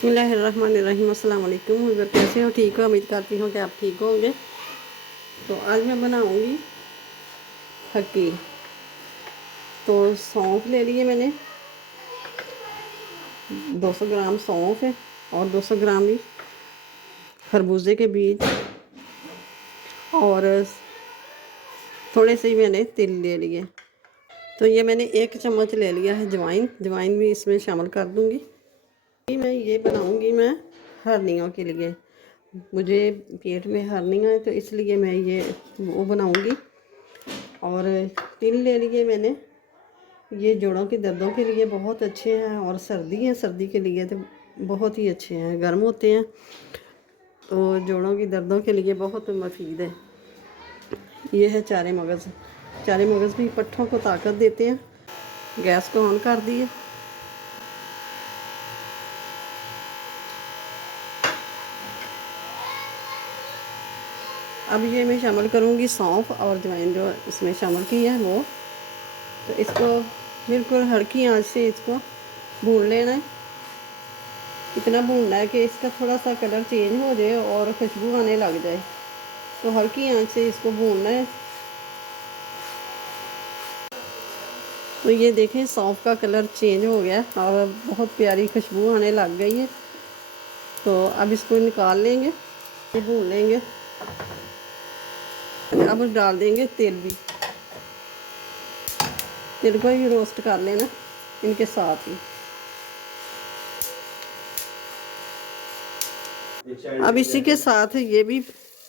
बिस्मिल्लाहिर्रहमानिर्रहीम। अस्सलाम वालेकुम। अगर कैसे हो, ठीक हो? उम्मीद करती हूँ कि आप ठीक होंगे। तो आज मैं बनाऊँगी फक्की। तो सौंफ ले लिए मैंने, 200 ग्राम सौंफ है और 200 ग्राम ही खरबूजे के बीज और थोड़े से ही मैंने तिल ले लिए। तो ये मैंने 1 चम्मच ले लिया है जवाइन। जवाइन भी इसमें शामिल कर दूँगी। मैं ये बनाऊँगी मैं हरनियों के लिए। मुझे पेट में हरनियाँ है तो इसलिए मैं ये वो बनाऊँगी। और तिल ले लिए मैंने, ये जोड़ों के दर्दों के लिए बहुत अच्छे हैं और सर्दी के लिए तो बहुत ही अच्छे हैं, गर्म होते हैं तो जोड़ों की दर्दों के लिए बहुत मुफीद है। ये है चारे मगज़। चारे मगज़ भी पट्ठों को ताकत देते हैं। गैस को ऑन कर दिए। अब ये मैं शामिल करूँगी सौंफ और जवाइन जो इसमें शामिल की है वो। तो इसको बिल्कुल हल्की आंच से इसको भून लेना है। इतना भूनना है कि इसका थोड़ा सा कलर चेंज हो जाए और खुशबू आने लग जाए। तो हल्की आंच से इसको भूनना है। तो ये देखें सौंफ का कलर चेंज हो गया और बहुत प्यारी खुशबू आने लग गई है। तो अब इसको निकाल लेंगे, ये भून लेंगे। अब डाल देंगे तेल भी। तेल को ही रोस्ट कर लेना इनके साथ ही। अब इसी के साथ ये भी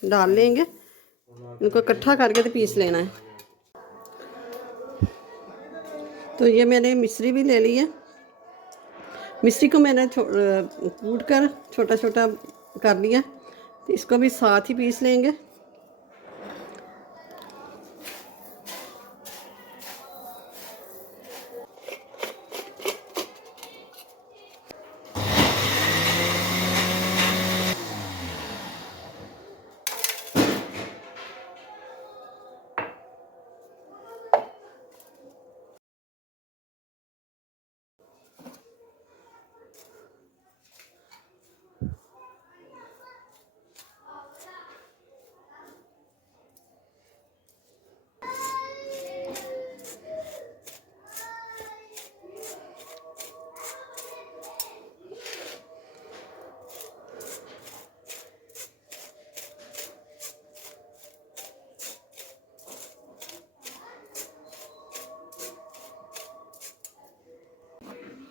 डाल लेंगे, इनको इकट्ठा करके तो पीस लेना है। तो ये मैंने मिश्री भी ले ली है। मिश्री को मैंने कूट कर छोटा छोटा कर लिया, तो इसको भी साथ ही पीस लेंगे।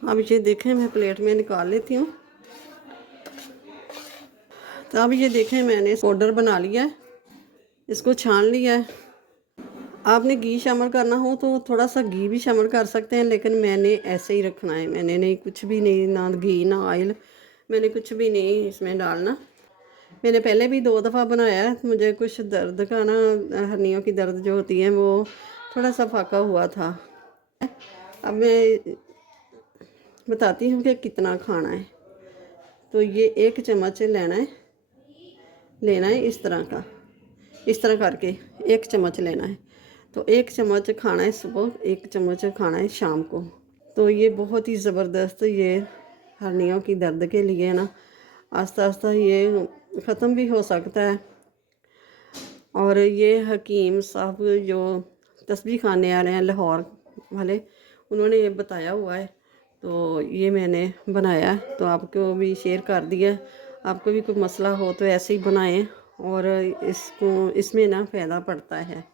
अब ये देखें मैं प्लेट में निकाल लेती हूँ। तो अब ये देखें मैंने पाउडर बना लिया है, इसको छान लिया है। आपने घी शामिल करना हो तो थोड़ा सा घी भी शामिल कर सकते हैं, लेकिन मैंने ऐसे ही रखना है। मैंने नहीं कुछ भी नहीं, ना घी ना ऑयल, मैंने कुछ भी नहीं इसमें डालना। मैंने पहले भी 2 दफ़ा बनाया है। मुझे कुछ दर्द का ना, हर्नियों की दर्द जो होती है वो थोड़ा सा फाका हुआ था। अब मैं बताती हूँ कि कितना खाना है। तो ये 1 चम्मच लेना है इस तरह का, इस तरह करके 1 चम्मच लेना है। तो 1 चम्मच खाना है सुबह, 1 चम्मच खाना है शाम को। तो ये बहुत ही ज़बरदस्त ये हर्नियों की दर्द के लिए ना आस्ता आस्ता ये ख़त्म भी हो सकता है। और ये हकीम साहब जो तस्बीह खाने वाले हैं लाहौर वाले, उन्होंने ये बताया हुआ है। तो ये मैंने बनाया, तो आपको भी शेयर कर दिया। आपको भी कोई मसला हो तो ऐसे ही बनाएं और इसको इसमें ना फ़ायदा पड़ता है।